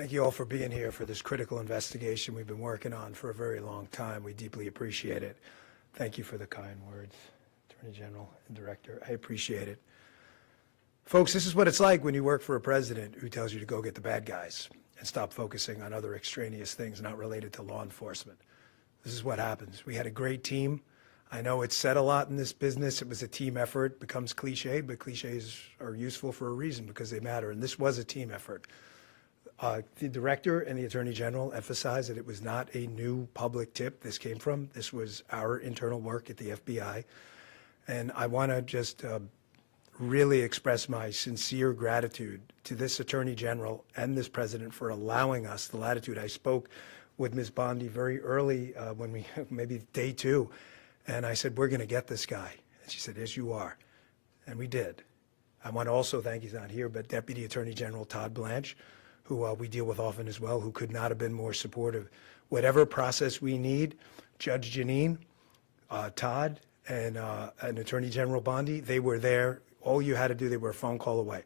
Thank you all for being here for this critical investigation we've been working on for a very long time. We deeply appreciate it. Thank you for the kind words, Attorney General and Director. I appreciate it. Folks, this is what it's like when you work for a president who tells you to go get the bad guys and stop focusing on other extraneous things not related to law enforcement. This is what happens. We had a great team. I know it's said a lot in this business. It was a team effort. It becomes cliche, but cliches are useful for a reason because they matter. And this was a team effort. The Director and the Attorney General emphasized that it was not a new public tip this came from. This was our internal work at the FBI. And I want to just really express my sincere gratitude to this Attorney General and this President for allowing us the latitude. I spoke with Ms. Bondi very early when we, maybe day 2, and I said, we're going to get this guy. And she said, yes, you are. And we did. I want to also thank, he's not here, but Deputy Attorney General Todd Blanche, who we deal with often as well, who could not have been more supportive. Whatever process we need, Judge Janine, Todd, and Attorney General Bondi, they were there. All you had to do, they were a phone call away.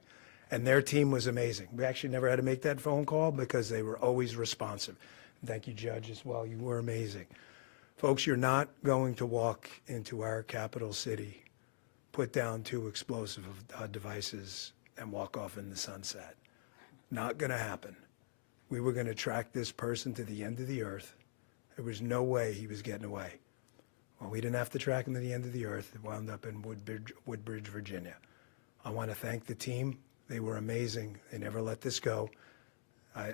And their team was amazing. We actually never had to make that phone call because they were always responsive. And thank you, Judge, as well. You were amazing. Folks, you're not going to walk into our capital city, put down 2 explosive devices, and walk off in the sunset. Not going to happen. We were going to track this person to the end of the earth. There was no way he was getting away. Well, we didn't have to track him to the end of the earth. It wound up in Woodbridge, Virginia. I want to thank the team. They were amazing. They never let this go.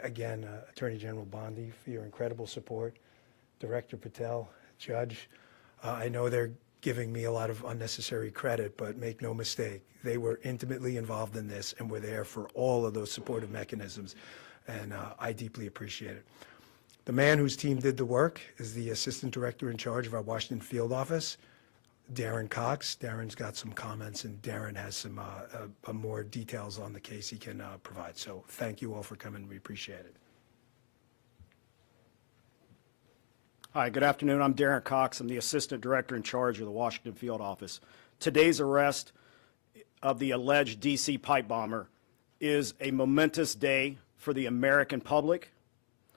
Again, Attorney General Bondi, for your incredible support. Director Patel, Judge, I know they're giving me a lot of unnecessary credit, but make no mistake, they were intimately involved in this and were there for all of those supportive mechanisms, and I deeply appreciate it. The man whose team did the work is the Assistant Director in charge of our Washington Field Office, Darren Cox. Darren's got some comments, and Darren has some more details on the case he can provide. So thank you all for coming. We appreciate it. Hi, good afternoon. I'm Darren Cox. I'm the Assistant Director in charge of the Washington Field Office. Today's arrest of the alleged D.C. pipe bomber is a momentous day for the American public,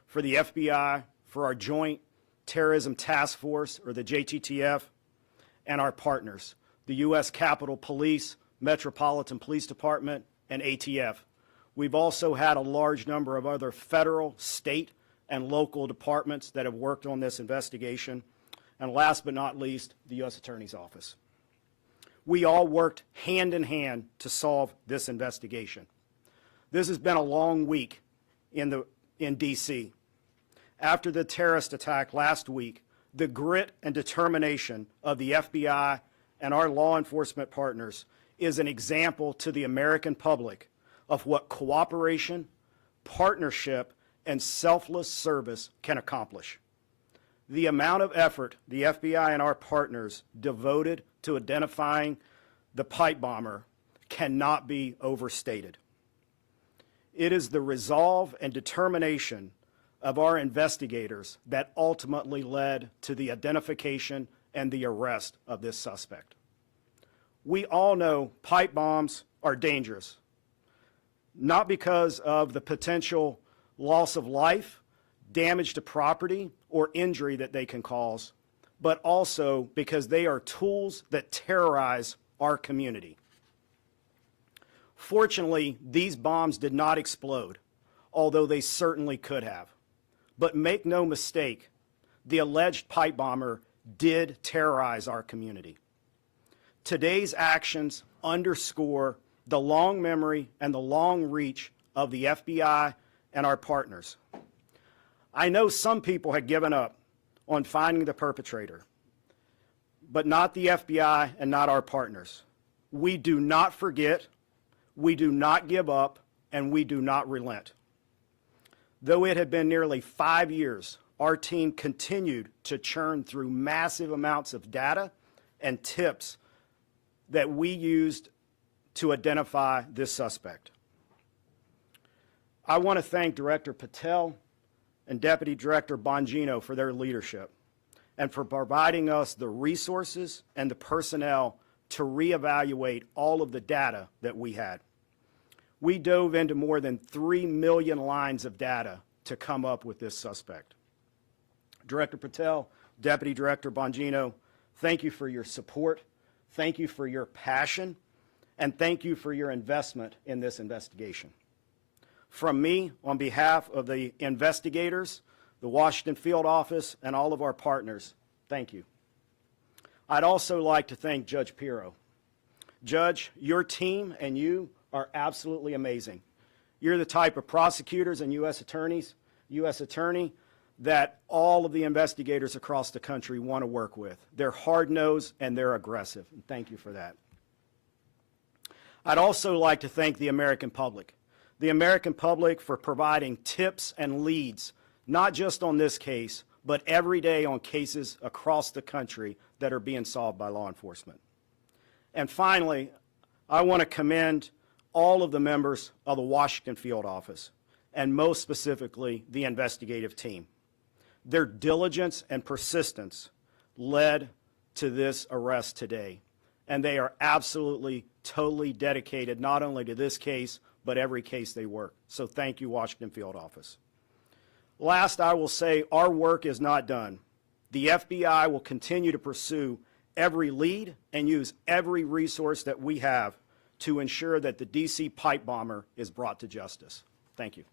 for the FBI, for our Joint Terrorism Task Force, or the JTTF, and our partners, the U.S. Capitol Police, Metropolitan Police Department, and ATF. We've also had a large number of other federal, state, and local departments that have worked on this investigation. And last but not least, the U.S. Attorney's Office. We all worked hand in hand to solve this investigation. This has been a long week in D.C. After the terrorist attack last week, the grit and determination of the FBI and our law enforcement partners is an example to the American public of what cooperation, partnership, and selfless service can accomplish. The amount of effort the FBI and our partners devoted to identifying the pipe bomber cannot be overstated. It is the resolve and determination of our investigators that ultimately led to the identification and the arrest of this suspect. We all know pipe bombs are dangerous, not because of the potential loss of life, damage to property, or injury that they can cause, but also because they are tools that terrorize our community. Fortunately, these bombs did not explode, although they certainly could have. But make no mistake, the alleged pipe bomber did terrorize our community. Today's actions underscore the long memory and the long reach of the FBI and our partners. I know some people had given up on finding the perpetrator, but not the FBI and not our partners. We do not forget, we do not give up, and we do not relent. Though it had been nearly 5 years, our team continued to churn through massive amounts of data and tips that we used to identify this suspect. I want to thank Director Patel and Deputy Director Bongino for their leadership and for providing us the resources and the personnel to reevaluate all of the data that we had. we dove into more than 3 million lines of data to come up with this suspect. Director Patel, Deputy Director Bongino, thank you for your support, thank you for your passion, and thank you for your investment in this investigation. From me, on behalf of the investigators, the Washington Field Office, and all of our partners, thank you. I'd also like to thank Judge Pirro. Judge, your team and you are absolutely amazing. You're the type of prosecutors and U.S. attorney, that all of the investigators across the country want to work with. They're hard-nosed and they're aggressive, and thank you for that. I'd also like to thank the American public for providing tips and leads, not just on this case, but every day on cases across the country that are being solved by law enforcement. And finally, I want to commend all of the members of the Washington Field Office, and most specifically, the investigative team. Their diligence and persistence led to this arrest today, and they are absolutely, totally dedicated not only to this case, but every case they work. So thank you, Washington Field Office. Last, I will say our work is not done. The FBI will continue to pursue every lead and use every resource that we have to ensure that the D.C. pipe bomber is brought to justice. Thank you.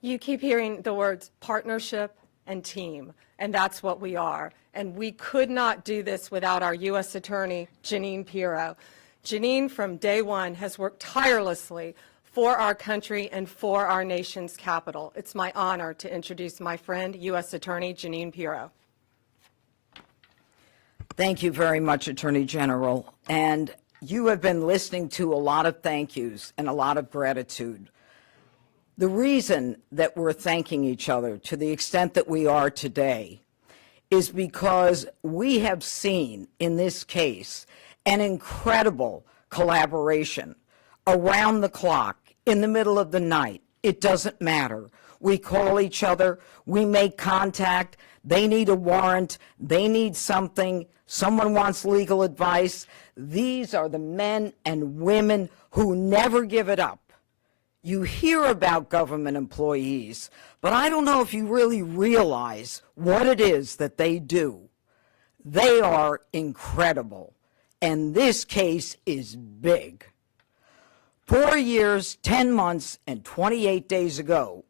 You keep hearing the words partnership and team, and that's what we are. And we could not do this without our U.S. Attorney, Jeanine Pirro. Jeanine, from day one, has worked tirelessly for our country and for our nation's capital. It's my honor to introduce my friend, U.S. Attorney Jeanine Pirro. Thank you very much, Attorney General. And you have been listening to a lot of thank yous and a lot of gratitude. The reason that we're thanking each other to the extent that we are today is because we have seen in this case an incredible collaboration around the clock, in the middle of the night. It doesn't matter. We call each other, we make contact, they need a warrant, they need something, someone wants legal advice. These are the men and women who never give it up. You hear about government employees, but I don't know if you really realize what it is that they do. They are incredible, and this case is big. 4 years, 10 months, and 28 days ago,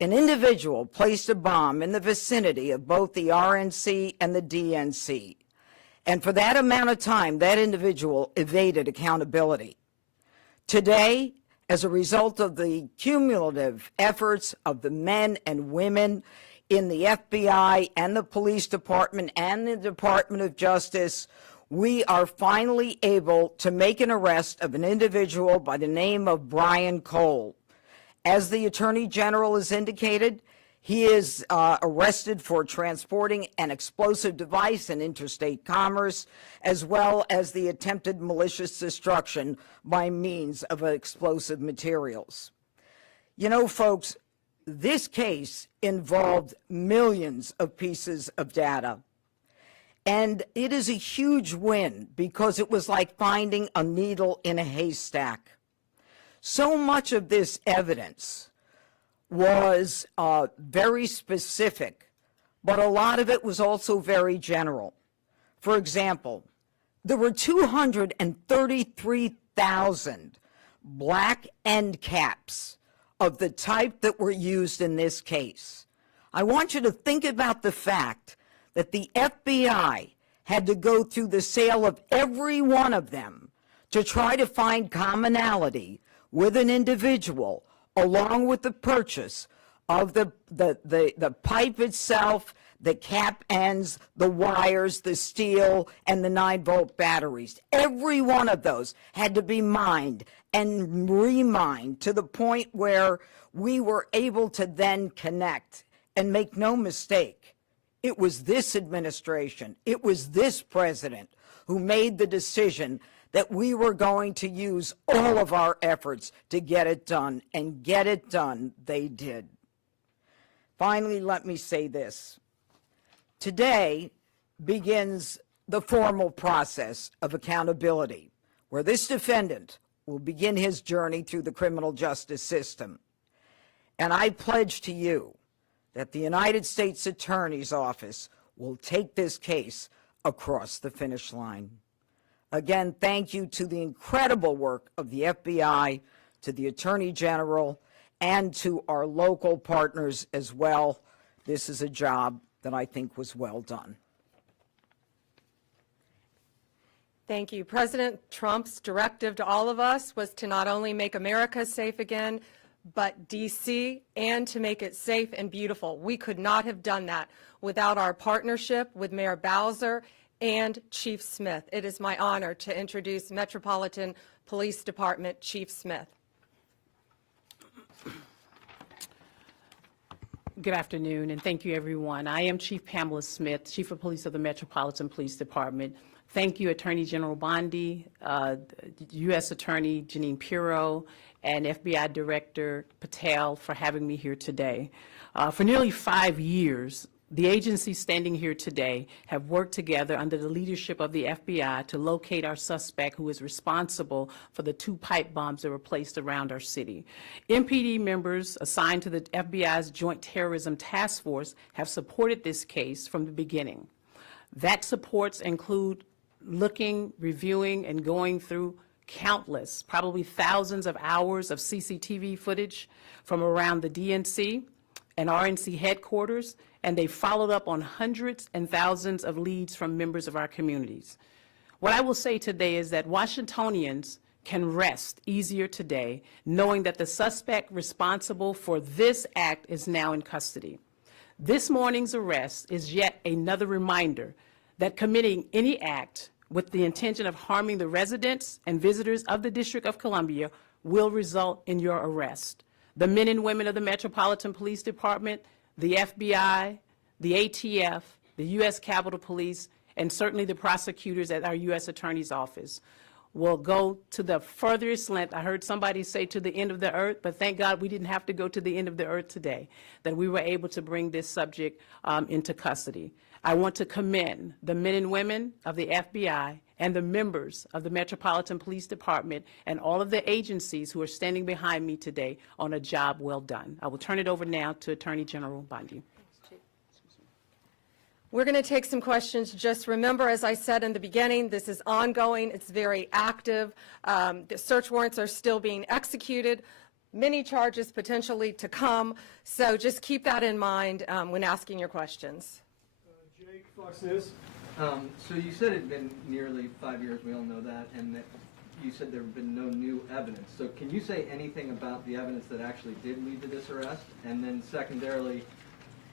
an individual placed a bomb in the vicinity of both the RNC and the DNC. And for that amount of time, that individual evaded accountability. Today, as a result of the cumulative efforts of the men and women in the FBI and the police department and the Department of Justice, we are finally able to make an arrest of an individual by the name of Brian Cole. As the Attorney General has indicated, he is arrested for transporting an explosive device in interstate commerce, as well as the attempted malicious destruction by means of explosive materials. You know, folks, this case involved millions of pieces of data. And it is a huge win because it was like finding a needle in a haystack. So much of this evidence was very specific, but a lot of it was also very general. For example, there were 233,000 black end caps of the type that were used in this case. I want you to think about the fact that the FBI had to go through the sale of every one of them to try to find commonality with an individual, along with the purchase of the pipe itself, the cap ends, the wires, the steel, and the 9-volt batteries. Every one of those had to be mined and remined to the point where we were able to then connect. And make no mistake, it was this administration, it was this president who made the decision that we were going to use all of our efforts to get it done, and get it done they did. Finally, let me say this. Today begins the formal process of accountability, where this defendant will begin his journey through the criminal justice system. And I pledge to you that the United States Attorney's Office will take this case across the finish line. Again, thank you to the incredible work of the FBI, to the Attorney General, and to our local partners as well. This is a job that I think was well done. Thank you. President Trump's directive to all of us was to not only make America safe again, but D.C., and to make it safe and beautiful. We could not have done that without our partnership with Mayor Bowser and Chief Smith. It is my honor to introduce Metropolitan Police Department Chief Smith. Good afternoon, and thank you, everyone. I am Chief Pamela Smith, Chief of Police of the Metropolitan Police Department. Thank you, Attorney General Bondi, U.S. Attorney Jeanine Pirro, and FBI Director Patel for having me here today. For nearly 5 years, the agencies standing here today have worked together under the leadership of the FBI to locate our suspect who is responsible for the 2 pipe bombs that were placed around our city. MPD members assigned to the FBI's Joint Terrorism Task Force have supported this case from the beginning. That supports include looking, reviewing, and going through countless, probably thousands of hours of CCTV footage from around the DNC and RNC headquarters, and they followed up on hundreds and thousands of leads from members of our communities. What I will say today is that Washingtonians can rest easier today knowing that the suspect responsible for this act is now in custody. This morning's arrest is yet another reminder that committing any act with the intention of harming the residents and visitors of the District of Columbia will result in your arrest. The men and women of the Metropolitan Police Department, the FBI, the ATF, the U.S. Capitol Police, and certainly the prosecutors at our U.S. Attorney's Office will go to the furthest length. I heard somebody say to the end of the earth, but thank God we didn't have to go to the end of the earth today, that we were able to bring this subject into custody. I want to commend the men and women of the FBI and the members of the Metropolitan Police Department and all of the agencies who are standing behind me today on a job well done. I will turn it over now to Attorney General Bondi. We're going to take some questions. Just remember, as I said in the beginning, this is ongoing. It's very active. The search warrants are still being executed. Many charges potentially to come. So just keep that in mind when asking your questions. Jake, Fox News. So you said it had been nearly 5 years, we all know that, and that you said there have been no new evidence. So can you say anything about the evidence that actually did lead to this arrest? And then secondarily,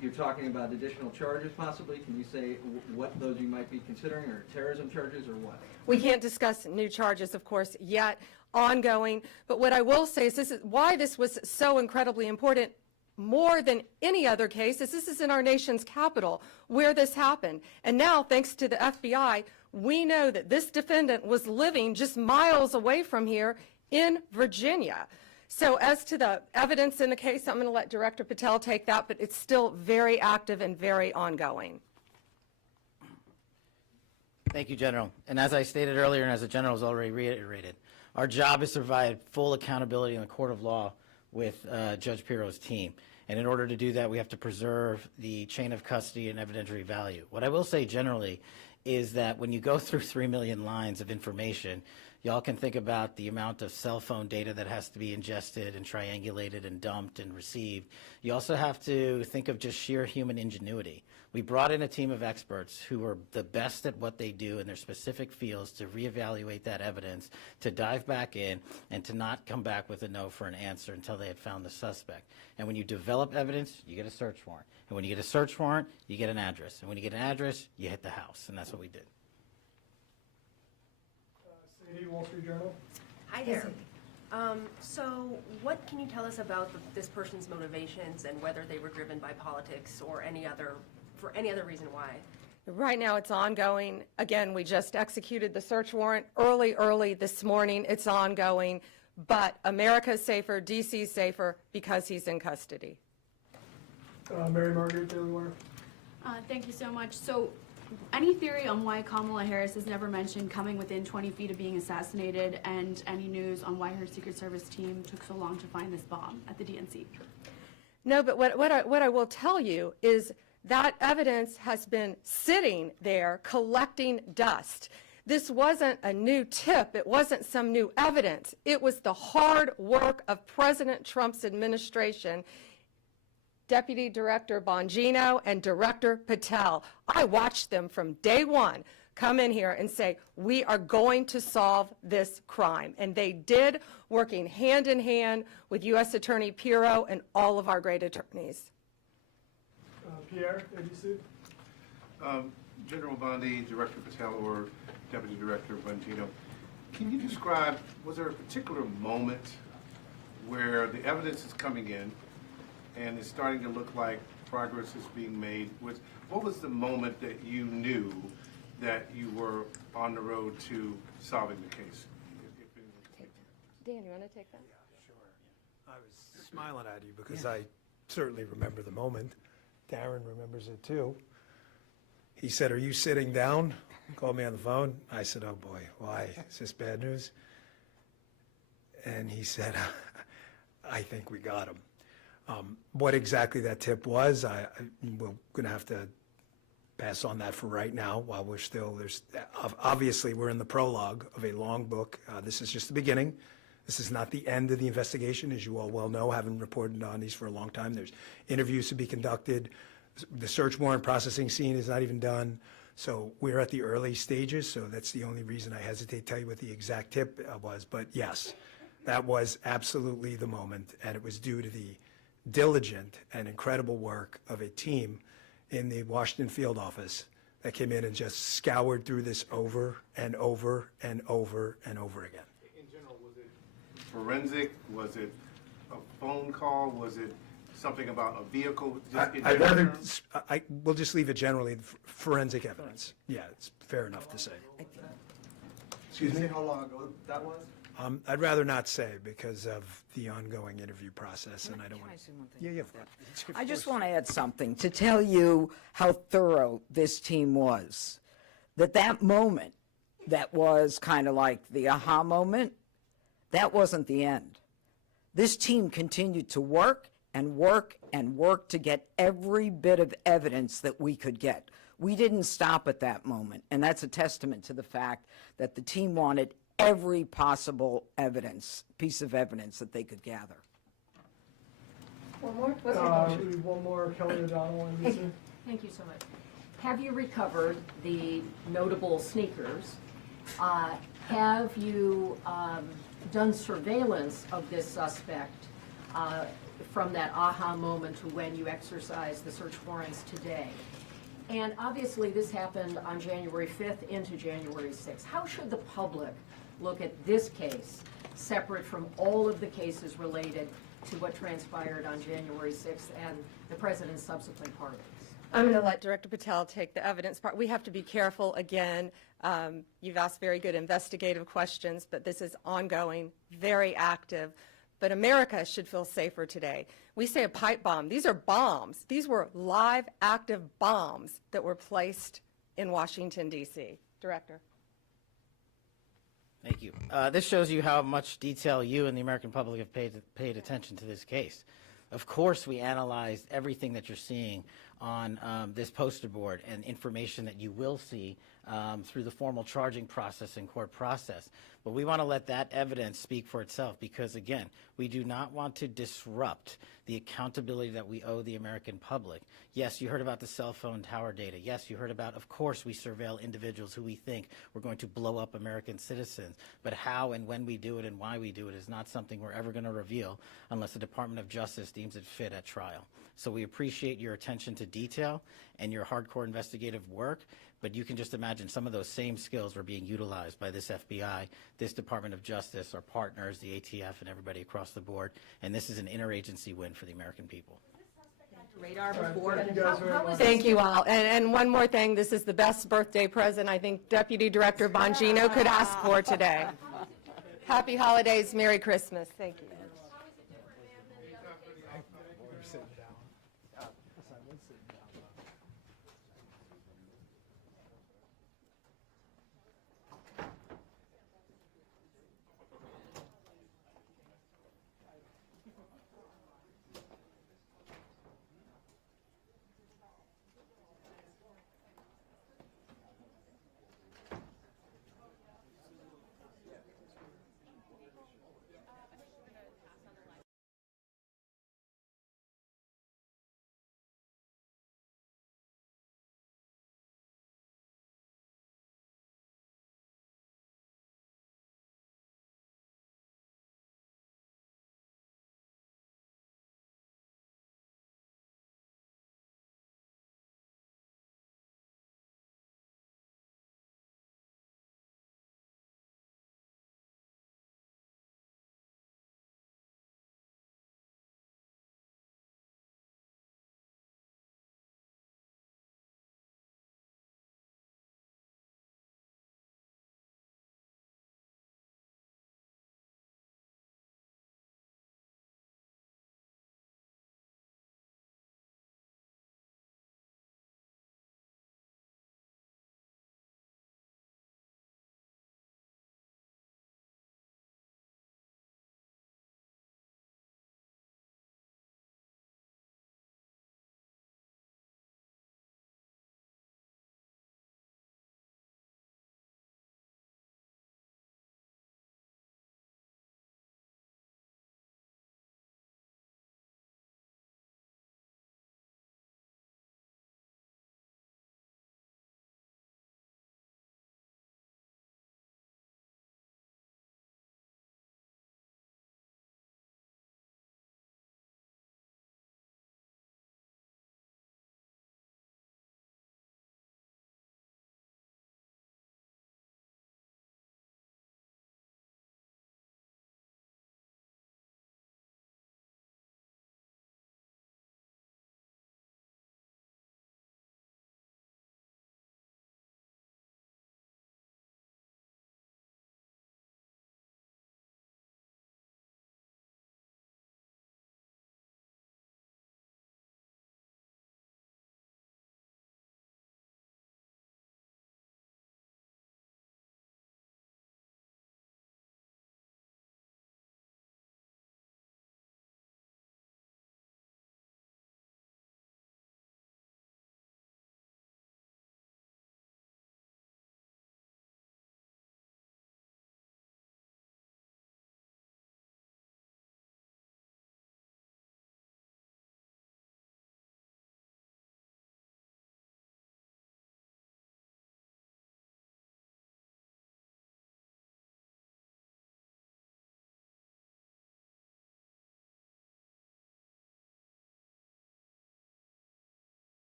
you're talking about additional charges possibly. Can you say what those you might be considering, or terrorism charges, or what? We can't discuss new charges, of course, yet, ongoing. But what I will say is this is why this was so incredibly important, more than any other case, is this is in our nation's capital where this happened. And now, thanks to the FBI, we know that this defendant was living just miles away from here in Virginia. So as to the evidence in the case, I'm going to let Director Patel take that, but it's still very active and very ongoing. Thank you, General. And as I stated earlier, and as the General has already reiterated, our job is to provide full accountability in the court of law with Judge Pirro's team. And in order to do that, we have to preserve the chain of custody and evidentiary value. What I will say generally is that when you go through 3 million lines of information, y'all can think about the amount of cell phone data that has to be ingested and triangulated and dumped and received. You also have to think of just sheer human ingenuity. We brought in a team of experts who are the best at what they do in their specific fields to reevaluate that evidence, to dive back in, and to not come back with a no for an answer until they had found the suspect. And when you develop evidence, you get a search warrant. And when you get a search warrant, you get an address. And when you get an address, you hit the house. And that's what we did. Sadie, Wall Street Journal. Hi there. So what can you tell us about this person's motivations and whether they were driven by politics or for any other reason why? Right now, it's ongoing. Again, we just executed the search warrant early this morning. It's ongoing. But America's safer, DC's safer because he's in custody. Mary Margaret, Daily Wire. Thank you so much. So Any theory on why Kamala Harris is never mentioned coming within 20 feet of being assassinated, and any news on why her Secret Service team took so long to find this bomb at the DNC? No, but what I will tell you is that evidence has been sitting there collecting dust. This wasn't a new tip. It wasn't some new evidence. It was the hard work of President Trump's administration, Deputy Director Bongino and Director Patel. I watched them from day one come in here and say, we are going to solve this crime. And they did, working hand in hand with U.S. Attorney Pirro and all of our great attorneys. Pierre, ABC. General Bondi, Director Patel, or Deputy Director Bongino, can you describe, was there a particular moment where the evidence is coming in and it's starting to look like progress is being made? What was the moment that you knew that you were on the road to solving the case? Dan, you want to take that? Yeah, sure. I was smiling at you because I certainly remember the moment. Darren remembers it too. He said, "Are you sitting down?" Called me on the phone. I said, "Oh boy, why? Is this bad news?" And he said, "I think we got him." What exactly that tip was, we're going to have to pass on that for right now while we're still, obviously we're in the prologue of a long book. This is just the beginning. This is not the end of the investigation, as you all well know, having reported on these for a long time. There's interviews to be conducted. The search warrant processing scene is not even done. So we're at the early stages, so that's the only reason I hesitate to tell you what the exact tip was. But yes, that was absolutely the moment, and it was due to the diligent and incredible work of a team in the Washington field office that came in and just scoured through this over and over and over and over again. In general, was it forensic? Was it a phone call? Was it something about a vehicle? I'd rather, we'll just leave it generally, forensic evidence. Yeah, it's fair enough to say. Excuse me? How long ago that was? I'd rather not say because of the ongoing interview process, and I don't want to. Yeah, of course. I just want to add something to tell you how thorough this team was. That moment that was kind of like the aha moment, that wasn't the end. This team continued to work and work and work to get every bit of evidence that we could get. We didn't stop at that moment, and that's a testament to the fact that the team wanted every possible piece of evidence that they could gather. One more? One more, Kelly O'Donnell, NBC. Thank you so much. Have you recovered the notable sneakers? Have you done surveillance of this suspect from that aha moment to when you exercised the search warrants today? And obviously this happened on January 5th into January 6th. How should the public look at this case separate from all of the cases related to what transpired on January 6th and the president's subsequent pardons? I'm going to let Director Patel take the evidence part. We have to be careful. Again, you've asked very good investigative questions, but this is ongoing, very active. But America should feel safer today. We say a pipe bomb. These are bombs. These were live, active bombs that were placed in Washington, D.C. Director. Thank you. This shows you how much detail you and the American public have paid attention to this case. Of course, we analyzed everything that you're seeing on this poster board and information that you will see through the formal charging process and court process. But we want to let that evidence speak for itself because, again, we do not want to disrupt the accountability that we owe the American public. Yes, you heard about the cell phone tower data. Yes, you heard about, of course, we surveil individuals who we think we're going to blow up American citizens. But how and when we do it and why we do it is not something we're ever going to reveal unless the Department of Justice deems it fit at trial. So we appreciate your attention to detail and your hardcore investigative work, but you can just imagine some of those same skills were being utilized by this FBI, this Department of Justice, our partners, the ATF, and everybody across the board, and this is an interagency win for the American people. Radar before. Thank you all. And one more thing, this is the best birthday present I think Deputy Director Bongino could ask for today. Happy holidays, Merry Christmas. Thank you.